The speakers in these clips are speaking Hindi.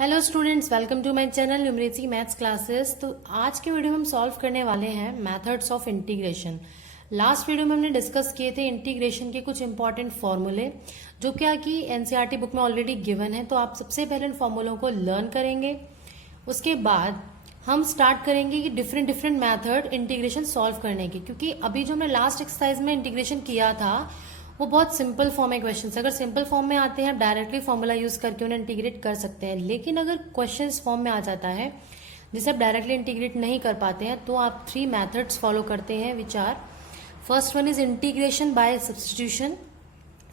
Hello students, welcome to my channel numeracy maths classes. तो आज के वीडियो में हम सॉल्व करने वाले हैं methods of integration. Last video में हमने डिस्कस किए थे इंटीग्रेशन के कुछ इंपॉर्टेंट फॉर्मूले, जो क्या कि एनसीईआरटी बुक में ऑलरेडी गिवन है। तो आप सबसे पहले इन फॉर्मूलों को लर्न करेंगे। उसके बाद हम स्टार्ट करेंगे कि डिफरेंट मैथड इंटीग्रेशन सॉल्व करने की, क्योंकि अभी जो हमने लास्ट एक्सरसाइज में इंटीग्रेशन किया था वो बहुत सिंपल फॉर्म है क्वेश्चन। अगर सिंपल फॉर्म में आते हैं डायरेक्टली फॉर्मूला यूज करके उन्हें इंटीग्रेट कर सकते हैं, लेकिन अगर क्वेश्चन फॉर्म में आ जाता है जिसे आप डायरेक्टली इंटीग्रेट नहीं कर पाते हैं तो आप 3 मेथड्स फॉलो करते हैं, which are first one is integration by substitution.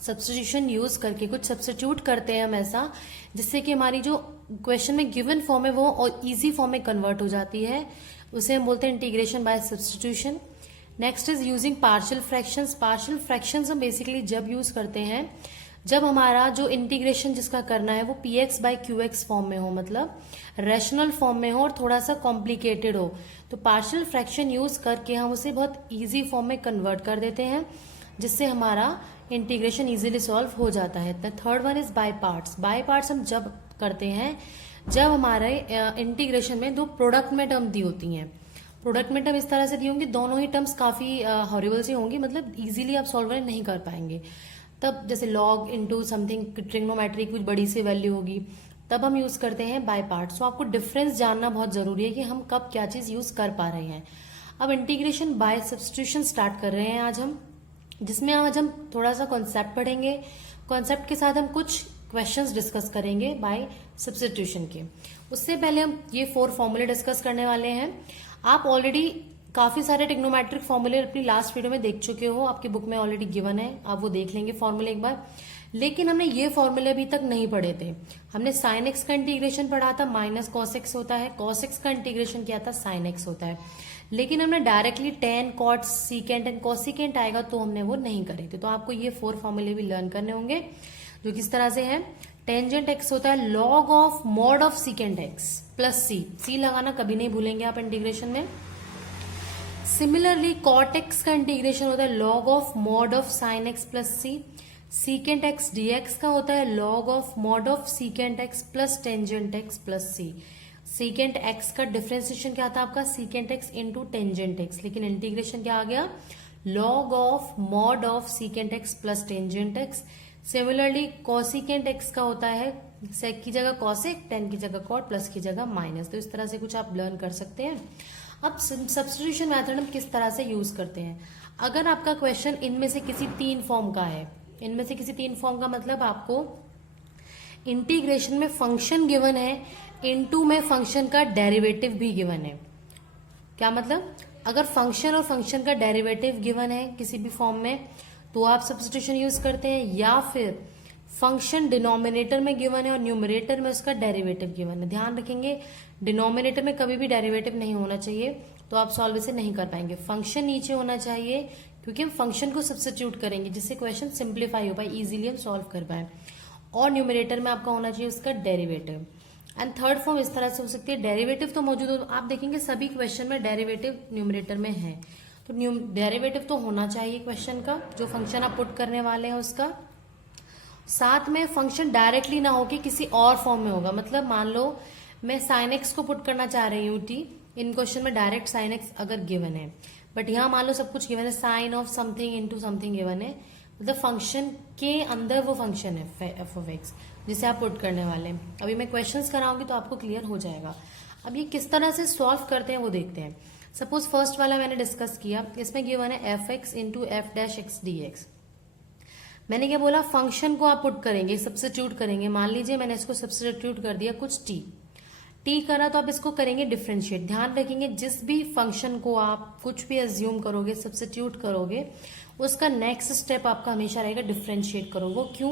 Substitution use करके कुछ सब्सटीट्यूट करते हैं हम ऐसा जिससे कि हमारी जो क्वेश्चन में गिवन फॉर्म है वो और इजी फॉर्म में कन्वर्ट हो जाती है, उसे हम बोलते हैं integration by substitution. Next is using partial fractions. Partial fractions हम बेसिकली जब यूज करते हैं जब हमारा जो इंटीग्रेशन जिसका करना है वो px बाय qx फॉर्म में हो, मतलब रैशनल फॉर्म में हो और थोड़ा सा कॉम्प्लिकेटेड हो। तो पार्शियल फ्रैक्शन यूज करके हम उसे बहुत इजी फॉर्म में कन्वर्ट कर देते हैं, जिससे हमारा इंटीग्रेशन इजीली सॉल्व हो जाता है। The third one is by parts. By parts हम जब करते हैं जब हमारे इंटीग्रेशन में दो प्रोडक्ट में टर्म दी होती हैं। प्रोडक्ट में टर्म इस तरह से दी होंगी, दोनों ही टर्म्स काफी हॉरिबल सी होंगी, मतलब इजीली आप सॉल्व नहीं कर पाएंगे। तब जैसे लॉग इनटू समथिंग ट्रिग्नोमेट्री कुछ बड़ी सी वैल्यू होगी, तब हम यूज करते हैं बाय पार्ट्स। तो आपको डिफरेंस जानना बहुत जरूरी है कि हम कब क्या चीज यूज कर पा रहे हैं। अब इंटीग्रेशन बाय सब्सटीट्यूशन स्टार्ट कर रहे हैं आज हम, जिसमें आज हम थोड़ा सा कॉन्सेप्ट पढ़ेंगे। कॉन्सेप्ट के साथ हम कुछ क्वेश्चंस डिस्कस करेंगे बाय सब्सटीट्यूशन के। उससे पहले हम ये 4 फॉर्मूले डिस्कस करने वाले हैं। आप ऑलरेडी काफी सारे ट्रिग्नोमेट्रिक फॉर्मूले अपनी लास्ट वीडियो में देख चुके हो, आपकी बुक में ऑलरेडी गिवन है, आप वो देख लेंगे फॉर्मूले एक बार। लेकिन हमने ये फॉर्मूले अभी तक नहीं पढ़े थे। हमने साइन एक्स का इंटीग्रेशन पढ़ा था, माइनस कॉस एक्स होता है, कॉस एक्स का इंटीग्रेशन किया था, साइन एक्स होता है। लेकिन हमने directly tan cot secant and cosecant आएगा तो हमने वो नहीं करे थे। तो आपको ये 4 फॉर्मूले भी लर्न करने होंगे, जो किस तरह से है। टेंजेंट एक्स होता है log of mod of secant x plus c. C लगाना कभी नहीं भूलेंगे आप इंटीग्रेशन में। सिमिलरली कॉट एक्स का इंटीग्रेशन होता है log of mod of sine x plus c. Secant x dx का होता है log of mod of secant x plus tangent x plus c. Secant x का डिफरेंशिएशन क्या था आपका, secant x into tangent x, लेकिन इंटीग्रेशन क्या आ गया, log of mod of secant x plus tangent x. Similarly cosecant x का होता है सेक की जगह कॉसिक, टेन की जगह कॉट, प्लस की जगह माइनस। तो इस तरह से कुछ आप लर्न कर सकते हैं। अब सब्स्टिट्यूशन मेथड हम किस तरह से यूज करते हैं। अगर आपका क्वेश्चन इनमें से किसी 3 फॉर्म का है, इनमें से किसी 3 फॉर्म का मतलब आपको इंटीग्रेशन में फंक्शन गिवन है, इनटू में फंक्शन का डेरिवेटिव भी गिवन है। क्या मतलब, अगर फंक्शन और फंक्शन का डेरिवेटिव गिवन है किसी भी फॉर्म में तो आप सब्स्टिट्यूशन यूज करते हैं, या फिर फंक्शन डिनोमिनेटर में गिवन है और न्यूमरेटर में उसका डेरिवेटिव गिवन है। ध्यान रखेंगे डिनोमिनेटर में कभी भी डेरिवेटिव नहीं होना चाहिए, तो आप सॉल्व इसे नहीं कर पाएंगे। फंक्शन नीचे होना चाहिए, क्योंकि हम फंक्शन को सब्स्टिट्यूट करेंगे जिससे क्वेश्चन सिंप्लीफाई हो पाए, इजीली हम सॉल्व कर पाए। और न्यूमरेटर में आपका होना चाहिए उसका डेरिवेटिव। एंड थर्ड फॉर्म इस तरह से हो सकती है, डेरिवेटिव तो मौजूद हो, आप देखेंगे सभी क्वेश्चन में डेरिवेटिव न्यूमरेटर में है, तो डेरिवेटिव तो होना चाहिए क्वेश्चन का, जो फंक्शन आप पुट करने वाले हैं उसका। साथ में फंक्शन डायरेक्टली ना हो कि किसी और फॉर्म में होगा, मतलब मान लो मैं साइन एक्स को पुट करना चाह रही हूँ टी, इन क्वेश्चन में डायरेक्ट साइन एक्स अगर गिवन है, बट यहाँ मान लो सब कुछ गिवन है, sine of something into something given है, मतलब फंक्शन के अंदर वो फंक्शन है एफ ऑफ एक्स जिसे आप पुट करने वाले हैं। अभी मैं क्वेश्चंस कराऊंगी तो आपको क्लियर हो जाएगा। अब ये किस तरह से सॉल्व करते हैं वो देखते हैं। सपोज फर्स्ट वाला मैंने डिस्कस किया, इसमें गिवन है F x into F dash x d x. मैंने क्या बोला, फंक्शन को आप पुट करेंगे, सब्स्टिट्यूट करेंगे। मान लीजिए मैंने इसको सब्स्टिट्यूट कर दिया कुछ टी करा, तो आप इसको करेंगे डिफरेंशिएट। ध्यान रखेंगे जिस भी फंक्शन को आप कुछ भी एज्यूम करोगे, सब्स्टिट्यूट करोगे, उसका नेक्स्ट स्टेप आपका हमेशा रहेगा डिफरेंशिएट करो। वो क्यों,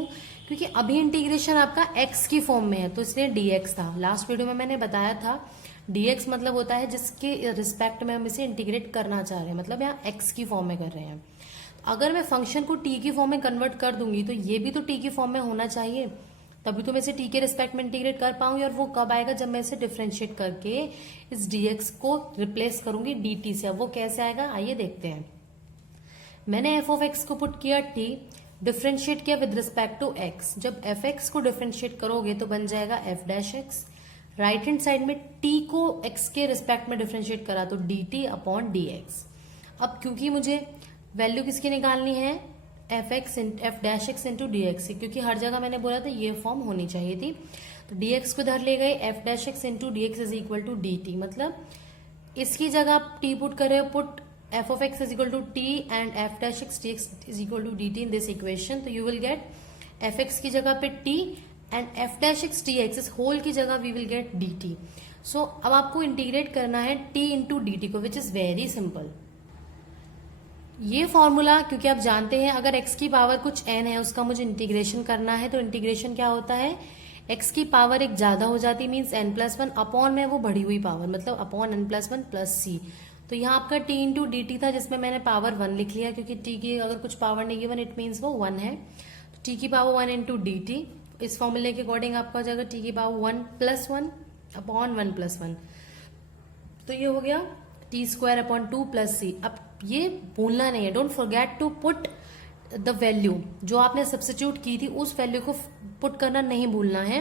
क्योंकि अभी इंटीग्रेशन आपका एक्स की फॉर्म में है, तो इसलिए डीएक्स था। लास्ट वीडियो में मैंने बताया था डीएक्स मतलब होता है जिसके रिस्पेक्ट में हम इसे इंटीग्रेट करना चाह रहे हैं, मतलब यहाँ एक्स की फॉर्म में कर रहे हैं। अगर मैं फंक्शन को टी की फॉर्म में कन्वर्ट कर दूंगी तो ये भी तो टी की फॉर्म में होना चाहिए, तभी तो मैं इसे टी के रिस्पेक्ट में इंटीग्रेट कर पाऊंगी। और वो कब आएगा, जब मैं इसे डिफरेंशिएट करके इस डीएक्स को रिप्लेस करूंगी dt से। अब वो कैसे आएगा आइए देखते हैं। मैंने एफ ऑफ एक्स को पुट किया टी, डिफरेंशिएट किया विद रिस्पेक्ट टू एक्स। जब एफ एक्स को डिफरेंशिएट करोगे तो बन जाएगा F dash x, right hand side में t को x के रिस्पेक्ट में डिफरेंशिएट करा तो dt अपॉन dx। अब क्योंकि मुझे वैल्यू किसकी निकालनी है, f dash x into d x, क्योंकि हर जगह मैंने बोला था ये फॉर्म होनी चाहिए थी, तो dx को इधर ले गए, f dash x into d x is equal to dt, मतलब इसकी जगह आप t पुट कर रहे हो, put f of x is equal to t and f dash x dx is equal to dt in this equation, तो you will get fx की जगह पे t and f dash x dx इस होल की जगह we will get dt। सो अब आपको इंटीग्रेट करना है t इंटू dt को, विच इज वेरी सिंपल। ये फॉर्मूला क्योंकि आप जानते हैं अगर x की पावर कुछ n है उसका मुझे इंटीग्रेशन करना है, तो इंटीग्रेशन क्या होता है, x की पावर एक ज्यादा हो जाती मीन्स n+1 अपॉन में वो बढ़ी हुई पावर, मतलब अपॉन n+1 प्लस c। तो यहाँ आपका t इंटू डी टी था जिसमें मैंने पावर 1 लिख लिया, क्योंकि t की अगर कुछ पावर नहीं गिवन इट मीन्स वो 1 है, तो t की पावर 1 इंटू डी टी, इस फॉर्मूले के अकॉर्डिंग आपका हो जाएगा t की पावर 1 प्लस 1 अपॉन 1 प्लस 1, तो ये हो गया t square upon 2 plus c। अब ये भूलना नहीं है, don't forget to put the value, जो आपने सब्स्टिट्यूट की थी उस वैल्यू को पुट करना नहीं भूलना है,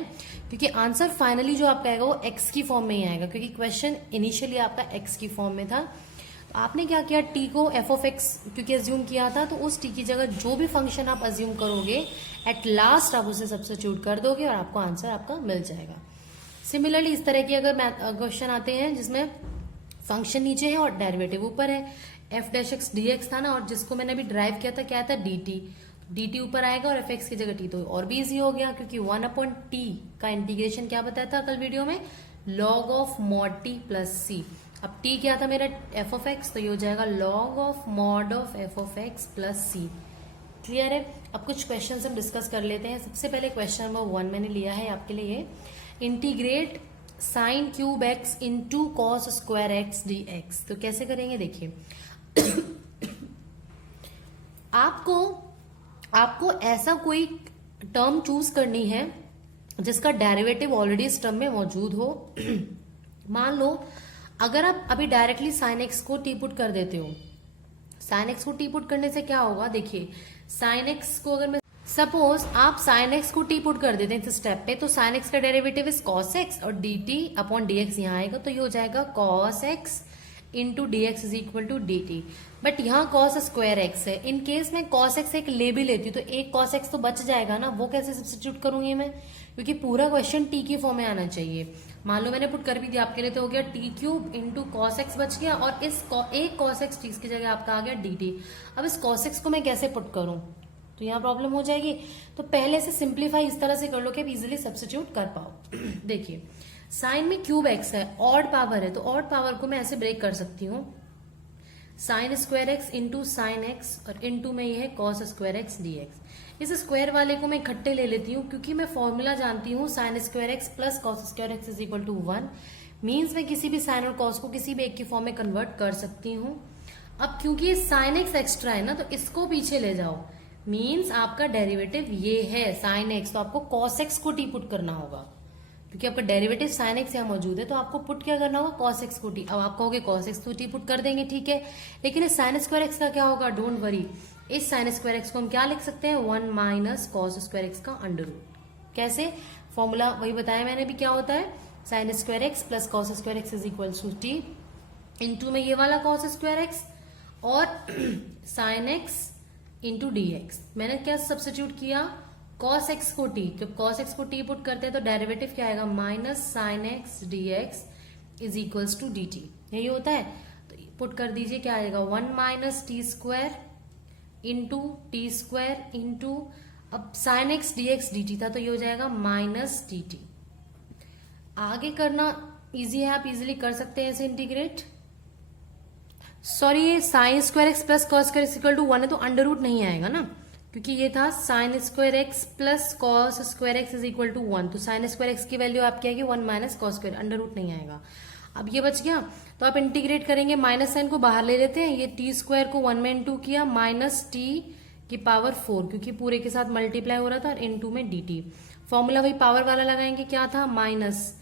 क्योंकि आंसर फाइनली जो आपका आएगा वो x की फॉर्म में ही आएगा, क्योंकि क्वेश्चन इनिशियली आपका x की फॉर्म में था। तो आपने क्या किया, t को f ऑफ x क्योंकि अज्यूम किया था, तो उस t की जगह जो भी फंक्शन आप अज्यूम करोगे एट लास्ट आप उसे सब्स्टिट्यूट कर दोगे और आपको आंसर आपका मिल जाएगा। सिमिलरली इस तरह की अगर क्वेश्चन आते हैं जिसमें फंक्शन नीचे है और डेरिवेटिव ऊपर है, f dash x d x था ना, और जिसको मैंने अभी ड्राइव किया था क्या था, dt ऊपर आएगा और fx की जगह t, तो और भी इजी हो गया, क्योंकि 1 अपॉन t का इंटीग्रेशन क्या बताया था कल वीडियो में, log of mod t plus c। अब t क्या था मेरा f ऑफ x, तो ये हो जाएगा log of mod of f of x plus c। Clear है। अब कुछ क्वेश्चन हम डिस्कस कर लेते हैं। सबसे पहले क्वेश्चन नंबर 1 मैंने लिया है आपके लिए, ये integrate sine cube x into cos square x d x. तो कैसे करेंगे देखिए आपको ऐसा कोई टर्म चूज करनी है जिसका डेरिवेटिव ऑलरेडी इस टर्म में मौजूद हो। मान लो अगर आप अभी डायरेक्टली साइन एक्स को टी पुट कर देते हो, साइन एक्स को टी पुट करने से क्या होगा, देखिए साइन एक्स को अगर मैं सपोज आप साइन एक्स को टी पुट कर देते हैं इस स्टेप पे, तो साइन एक्स का डेरिवेटिव इज कॉस एक्स और d t upon d x यहाँ आएगा, तो ये हो जाएगा cos x into d x is equal to d t. But यहाँ कॉस स्क्वायर एक्स है, इन केस में कॉस एक्स एक ले भी लेती हूँ तो एक कॉस एक्स तो बच जाएगा ना, वो कैसे सब्स्टिट्यूट करूंगी मैं, क्योंकि पूरा क्वेश्चन टी की फॉर्म में आना चाहिए। मान लो मैंने पुट कर भी दिया आपके लिए, तो हो गया T cube into cos x बच गया, और इस एक कॉस एक्स टी की जगह आपका आ गया डी टी। अब इस कॉस एक्स को मैं कैसे पुट करूं, तो यहाँ प्रॉब्लम हो जाएगी, तो पहले से सिंप्लीफाई इस तरह से कर लो कि आप इजिली सब्स्टिट्यूट कर पाओ। देखिए साइन में क्यूब एक्स है, ऑड पावर है, तो ऑड पावर को मैं ऐसे ब्रेक कर सकती हूँ, sine square x into sine x और इंटू में ये है cos square x d x. इस स्क्वायर वाले को मैं इकट्ठे ले लेती हूँ, क्योंकि मैं फॉर्मूला जानती हूँ sine square x plus cos square x is equal to 1, means मैं किसी भी साइन और कॉस को किसी भी एक की फॉर्म में कन्वर्ट कर सकती हूँ। अब क्योंकि ये साइन एक्स एक्स्ट्रा है ना, तो इसको पीछे ले जाओ, मीन्स आपका डेरिवेटिव ये है साइन एक्स, तो आपको कॉस एक्स को टी पुट करना होगा, क्योंकि आपका डेरिवेटिव साइन एक्स यहाँ मौजूद है, तो आपको पुट क्या करना होगा, कॉस एक्स को टी। अब आप कहोगे कॉस एक्स को टी पुट कर देंगे, ठीक है, लेकिन इस साइन स्क्वायर एक्स का क्या होगा, डोंट वरी, इस साइन स्क्वायर एक्स को हम क्या लिख सकते हैं, 1 माइनस कॉस स्क्वायर एक्स का अंडर रूट। कैसे, फॉर्मूला वही बताया मैंने भी, क्या होता है sine square x plus cos square x is equal to t, into में ये वाला कॉस स्क्वायर एक्स और sine x into d x. मैंने क्या सब्स्टिट्यूट किया, कॉस एक्स को टी, जब कॉस एक्स को टी पुट करते हैं तो डेरिवेटिव क्या आएगा, minus sine x d x is equals to d t, यही होता है। तो पुट कर दीजिए, क्या आएगा 1 minus t square into t square into, अब sine x d x d t था तो ये हो जाएगा माइनस डी टी। आगे करना इजी है, आप इजिली कर सकते हैं ऐसे इंटीग्रेट। सॉरी, ये sine square x plus cos square x equal to 1 है, तो अंडर रूट नहीं आएगा ना, क्योंकि ये था sine square x plus cos square x is equal to 1, तो साइन स्क्वायर एक्स की वैल्यू आपकी आएगी 1 minus cos square, under root नहीं आएगा। अब ये बच गया, तो आप इंटीग्रेट करेंगे, माइनस साइन को बाहर ले लेते हैं, ये टी स्क्वायर को 1 में इंटू किया, माइनस टी की पावर 4, क्योंकि पूरे के साथ मल्टीप्लाई हो रहा था, और इंटू में डी टी। फॉर्मूला वही पावर वाला लगाएंगे, क्या था माइनस,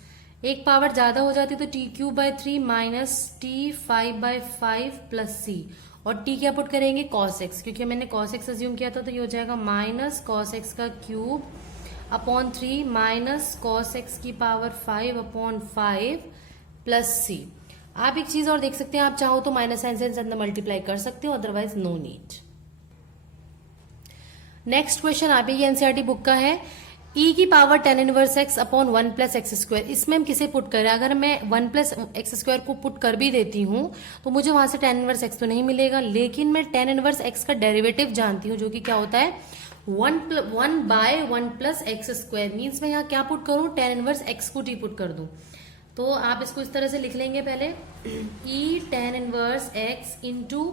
एक पावर ज्यादा हो जाती तो t cube by 3 minus t 5 by 5 plus c, और टी क्या पुट करेंगे, कॉस एक्स, क्योंकि मैंने कॉस एक्स अज्यूम किया था, तो ये हो जाएगा माइनस कॉस एक्स का cube upon 3 minus cos x की पावर 5 अपॉन 5 प्लस सी। आप एक चीज और देख सकते हैं, आप चाहो तो माइनस साइन से अंदर मल्टीप्लाई कर सकते हो, otherwise no need. Next question आप ही एनसीईआरटी बुक का है, e की power tan inverse x upon 1 plus x square. इसमें हम किसे पुट करें? अगर मैं 1 प्लस एक्स स्क्वायर को पुट कर भी देती हूं तो मुझे वहां से tan इनवर्स x तो नहीं मिलेगा, लेकिन मैं tan इनवर्स x का डेरिवेटिव जानती हूं, जो कि क्या होता है 1 by 1 plus x square. Means मैं यहाँ क्या पुट करूं? tan इनवर्स x को t पुट कर दूं। तो आप इसको इस तरह से लिख लेंगे पहले, e tan inverse x into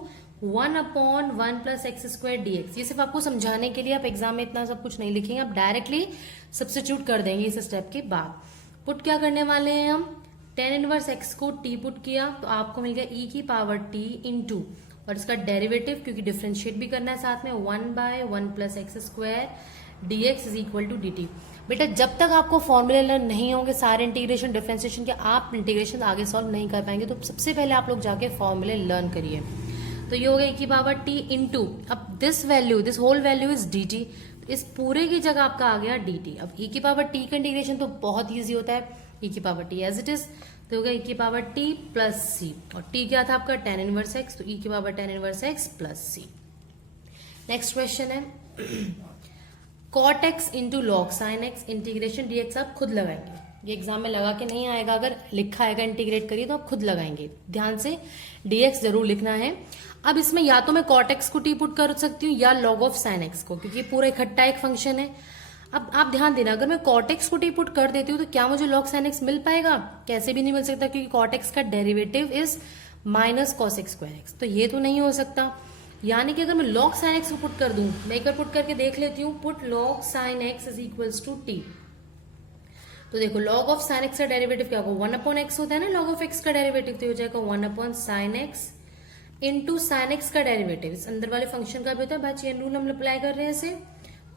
1 upon 1 plus x square dx। ये सिर्फ आपको समझाने के लिए, आप एग्जाम में इतना सब कुछ नहीं लिखेंगे, आप डायरेक्टली सब्स्टिट्यूट कर देंगे इस स्टेप के बाद। पुट क्या करने वाले हैं हम? tan इनवर्स x को t पुट किया तो आपको मिल गया e की पावर t इंटू, और इसका डेरिवेटिव क्योंकि डिफ्रेंशिएट भी करना है साथ में, 1 by 1 plus x square dx is equal to dt। बेटा जब तक आपको फॉर्मूले लर्न नहीं होंगे सारे इंटीग्रेशन डिफरेंशिएशन के, आप इंटीग्रेशन आगे सॉल्व नहीं कर पाएंगे। तो सबसे पहले आप लोग जाके फॉर्मूले लर्न करिए। तो ये हो गया e की पावर t इंटू, अब this value, this whole value is dt, इस पूरे की जगह आपका आ गया dt। अब e की पावर t का इंटीग्रेशन तो बहुत ईजी होता है, e की power t as it is, तो हो गया e की पावर t प्लस c, और t क्या था आपका tan इनवर्स x, तो e की power tan inverse x plus c। Next question है cot x into log sine x integration dx। आप खुद लगाएंगे, ये एग्जाम में लगा के नहीं आएगा, अगर लिखा आएगा इंटीग्रेट करिए तो आप खुद लगाएंगे, ध्यान से dx जरूर लिखना है। अब इसमें या तो मैं cot x को t पुट कर सकती हूँ या log ऑफ sin x को, क्योंकि पूरा इकट्ठा एक फंक्शन है। अब आप ध्यान देना, अगर मैं cot x को t पुट कर देती हूँ तो क्या मुझे log sin x मिल पाएगा? कैसे भी नहीं मिल सकता, क्योंकि cot x का derivative is minus cos x square x, तो ये तो नहीं हो सकता। यानी कि अगर मैं log sin x को पुट कर दूं, मैं एक बार पुट करके देख लेती हूँ, put log sin x is equals to t। तो देखो log ऑफ sin x का डेरिवेटिव क्या होगा? 1 अपॉन x होता है ना log ऑफ x का डेरिवेटिव, तो हो जाएगा 1 upon sin x into sine x का डेरिवेटिव इस अंदर वाले फंक्शन का भी होता है, बाय चेन रूल हम अप्लाई कर रहे हैं इसे,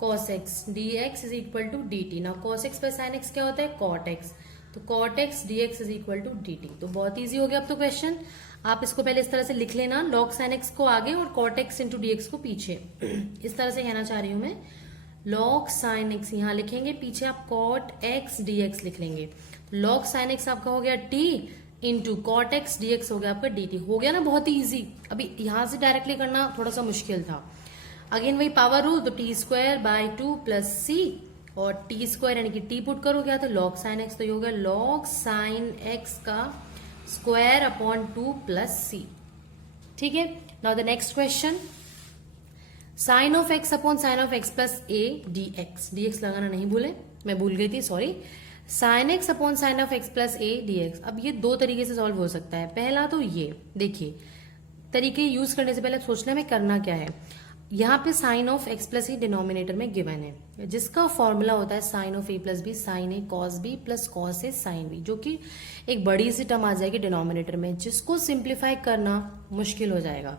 cos x dx is equal to dt। ना cos x by sin x क्या होता है? cot x, तो cot x dx is equal to dt। तो बहुत इजी हो गया अब तो क्वेश्चन। आप इसको पहले इस तरह से लिख लेना, log sin x को आगे और cot x इंटू dx को पीछे। इस तरह से कहना चाह रही हूं मैं, log sin x यहाँ लिखेंगे, पीछे आप cot x dx लिख लेंगे। log sin x आपका हो गया t into cot x dx हो गया आपका dt। हो गया ना, बहुत ही ईजी। अभी यहां से डायरेक्टली करना थोड़ा सा मुश्किल था। अगेन वही पावर रूल, तो T square by 2 plus c, और टी स्क्वायर यानी कि टी पुट करो क्या, तो log साइन एक्स, तो ये हो गया log साइन एक्स का स्क्वायर अपॉन 2 प्लस सी। ठीक है, now the next question, sine of x upon sine of x plus a d x. D x लगाना नहीं भूले, मैं भूल गई थी, sorry. Sine x upon sine of x plus a d x. अब ये दो तरीके से सॉल्व हो सकता है। पहला तो ये देखिए, तरीके यूज करने से पहले सोचना में करना क्या है। यहाँ पे sine of x plus a denominator में गिवन है, जिसका फॉर्मूला होता है sine of a plus b sine a cos b plus cos a sine b, जो कि एक बड़ी सी टर्म आ जाएगी डिनोमिनेटर में, जिसको सिंप्लीफाई करना मुश्किल हो जाएगा।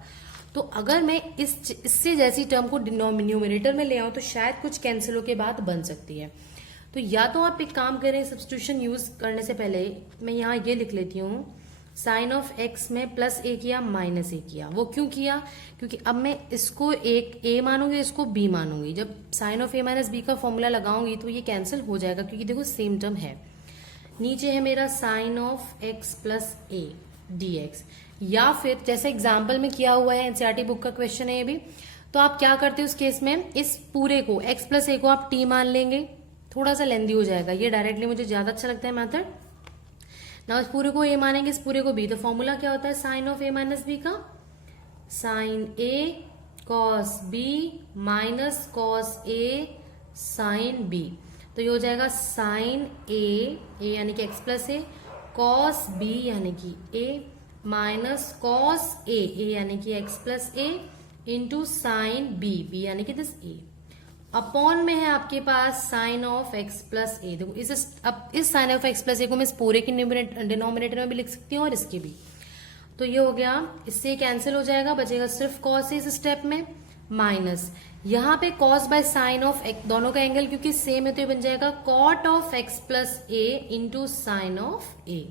तो अगर मैं इससे जैसी टर्म को न्यूमरेटर में ले आऊं तो शायद कुछ कैंसिल के बाद बन सकती है। तो या तो आप एक काम करें, सब्स्टिट्यूशन यूज करने से पहले मैं यहाँ ये लिख लेती हूँ, साइन ऑफ एक्स में प्लस ए किया माइनस ए किया। वो क्यों किया? क्योंकि अब मैं इसको एक ए मानूंगी, इसको बी मानूंगी। जब sine of a minus b का फॉर्मूला लगाऊंगी तो ये कैंसिल हो जाएगा, क्योंकि देखो सेम टर्म है। नीचे है मेरा sine of x plus a d x, या फिर जैसे एग्जाम्पल में किया हुआ है, एनसीईआरटी बुक का क्वेश्चन है ये भी। तो आप क्या करते हो उस केस में, इस पूरे को एक्स प्लस ए को आप टी मान लेंगे, थोड़ा सा लेंदी हो जाएगा ये, डायरेक्टली मुझे ज्यादा अच्छा लगता है मेथड ना। इस पूरे को ए मानेंगे, इस पूरे को बी, तो फॉर्मूला क्या होता है sine of a minus b का, sine a cos b minus cos a sine b. तो ये हो जाएगा साइन ए यानी कि x plus a, cos b यानी कि ए माइनस कॉस ए यानी कि x plus a into sine b यानी कि दिस ए, अपॉन में है आपके पास sine of x plus a. देखो अब इस sine of x plus a को मैं इस पूरे के डिनोमिनेटर में भी लिख सकती हूँ और इसके भी। तो ये हो गया, इससे कैंसिल हो जाएगा, बचेगा सिर्फ कॉस इस स्टेप में, माइनस यहाँ पे cos by sine of x, दोनों का एंगल क्योंकि सेम है तो ये बन जाएगा cot of x plus a into sine of a.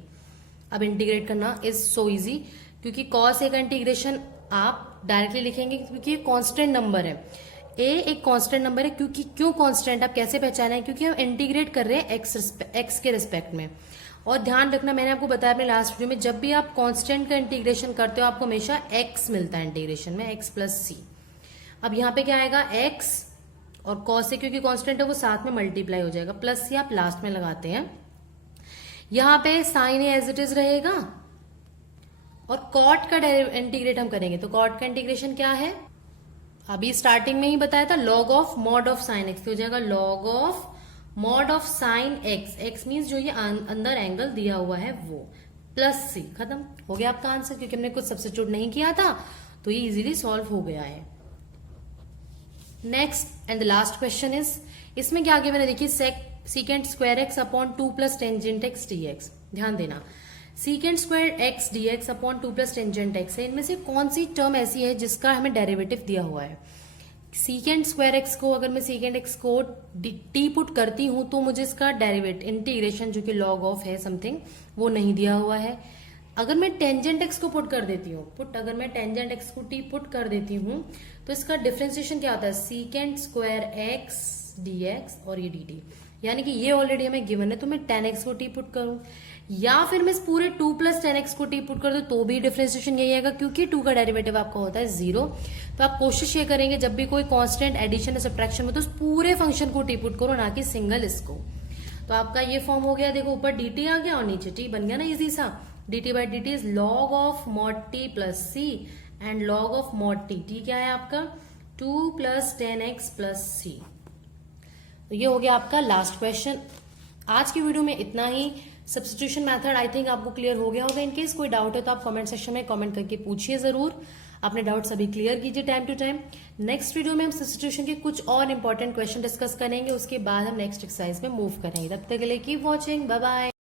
अब इंटीग्रेट करना इज सो इजी, क्योंकि कॉस ए का इंटीग्रेशन आप डायरेक्टली लिखेंगे क्योंकि ये कांस्टेंट नंबर है। ए एक कांस्टेंट नंबर है, क्योंकि क्यों कांस्टेंट आप कैसे पहचाने, क्योंकि हम इंटीग्रेट कर रहे हैं एक्स के रिस्पेक्ट में। और ध्यान रखना, मैंने आपको बताया अपने लास्ट वीडियो में, जब भी आप कांस्टेंट का इंटीग्रेशन करते हो आपको हमेशा एक्स मिलता है इंटीग्रेशन में, एक्स प्लस सी। अब यहाँ पे क्या आएगा, एक्स और कॉस से क्योंकि कांस्टेंट है वो साथ में मल्टीप्लाई हो जाएगा, प्लस सी आप लास्ट में लगाते हैं। यहाँ पे साइन एज इट इज रहेगा और कॉट का इंटीग्रेट हम करेंगे, तो कॉट का इंटीग्रेशन क्या है, अभी स्टार्टिंग में ही बताया था, log of mod of sine x हो जाएगा, log of mod of sine x, x means जो ये अंदर एंगल दिया हुआ है वो, प्लस सी। खत्म हो गया आपका आंसर, क्योंकि हमने कुछ सब्स्टिट्यूट नहीं किया था तो ये इजीली सॉल्व हो गया है। Next and the last question is, इसमें क्या आगे मैंने देखिए, secant square x upon 2 plus tangent x dx. ध्यान देना, secant square x dx upon 2 plus tangent x है, इनमें से कौन सी टर्म ऐसी है जिसका हमें डेरिवेटिव दिया हुआ है। सीकेंट स्क्वायर एक्स को अगर मैं सीकेंट एक्स को टी पुट करती हूं तो मुझे इसका डेरिवेट इंटीग्रेशन जो कि लॉग ऑफ है समथिंग वो नहीं दिया हुआ है। अगर मैं टेंजेंट एक्स को पुट कर देती हूँ, अगर मैं टेंजेंट एक्स को टी पुट कर देती हूँ तो इसका डिफरेंशिएशन क्या होता है, सीकेंट स्क्वायर एक्स डीएक्स और ये dt, यानी कि ये ऑलरेडी हमें गिवन है, तो मैं tan x को टी पुट करूं या फिर मैं इस पूरे 2 प्लस tan x को टी पुट कर दूं तो भी डिफरेंशिएशन यही आएगा, क्योंकि 2 का डेरिवेटिव आपका होता है 0। तो आप कोशिश ये करेंगे जब भी कोई कांस्टेंट एडिशन या सब्ट्रैक्शन में तो उस पूरे फंक्शन को टी पुट करो, ना कि सिंगल इसको। तो आपका ये फॉर्म हो गया, देखो ऊपर dt आ गया और नीचे t बन गया ना, इजी सा। dt by dt is log of mod t plus c and log of mod t क्या है आपका 2 प्लस 10x प्लस c। तो ये हो गया आपका लास्ट क्वेश्चन। आज की वीडियो में इतना ही। सब्स्टिट्यूशन मेथड आई थिंक आपको क्लियर हो गया होगा। इनकेस कोई डाउट है तो आप कमेंट सेक्शन में कमेंट करके पूछिए जरूर, अपने डाउट सभी क्लियर कीजिए time to time. Next video में हम सब्स्टिट्यूशन के कुछ और इंपॉर्टेंट क्वेश्चन डिस्कस करेंगे, उसके बाद हम नेक्स्ट एक्सरसाइज में मूव करेंगे। तब तक के लिए कीप वॉचिंग, बाय बाय।